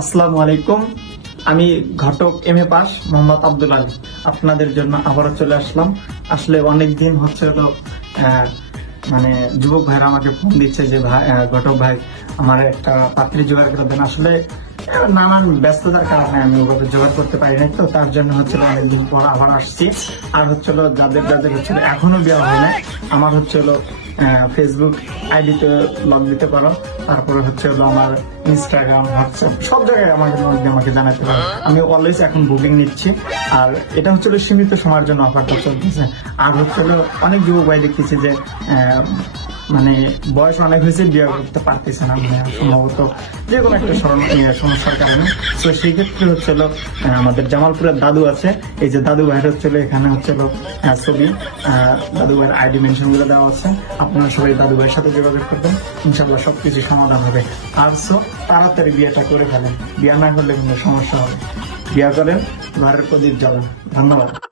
আসসালামু আলাইকুম। আমি ঘটক M A pass Mohammad Abdul Ali. আপনাদের জন্য আবারও চলে আসলাম। আসলে অনেক দিন হচ্ছে হলো মানে যুবক ভাইরা আমাকে ফোন দিচ্ছে যে ভাই ঘটক ভাই, আমার একটা পাত্রী জোগাড় করে দেন। আসলে নানান ব্যস্ততার কারণে আমি ওভাবে জোগাড় করতে পারি নাই তো, তার জন্য হচ্ছিল অনেকদিন পর আবার আসছি। আর হচ্ছিল যাদের যাদের হচ্ছিল এখনও বিয়ে হয় না আমার হচ্ছে হলো ফেসবুক আইডিতে লগ দিতে পারো। তারপরে হচ্ছে হলো আমার ইনস্টাগ্রাম হোয়াটসঅ্যাপ সব জায়গায় আমাকে log দিয়ে আমাকে জানাতে পারো। আমি অলওয়েজ এখন বুকিং নিচ্ছি। আর এটা হচ্ছে সীমিত সময়ের জন্য অফারটা চলতেছে। আর হচ্ছে অনেক যুবক ভাই দেখতেছি যে মানে বয়স অনেক হয়েছে বিয়ে করতে পারতেছে না। মানে সম্ভবত যে কোনো একটা স্মরণ- সমস্যার কারণে। তো সেই ক্ষেত্রে হচ্ছে হলো আমাদের জামালপুরের দাদু আছে। এই যে দাদু ভাইয়ের হচ্ছে হলো এখানে হচ্ছে হলো আহ, ছবি। দাদু ভাইয়ের আইডি মেনশনগুলো দেওয়া আছে। আপনারা সবাই দাদু ভাইয়ের সাথে যোগাযোগ করবেন। ইনশাল্লাহ সবকিছু সমাধান হবে। আর সো, তাড়াতাড়ি বিয়েটা করে ফেলেন। বিয়া না করলে কোনো সমস্যা হবে বিয়া করেন, ঘরের প্রদীপ জ্বালান। ধন্যবাদ।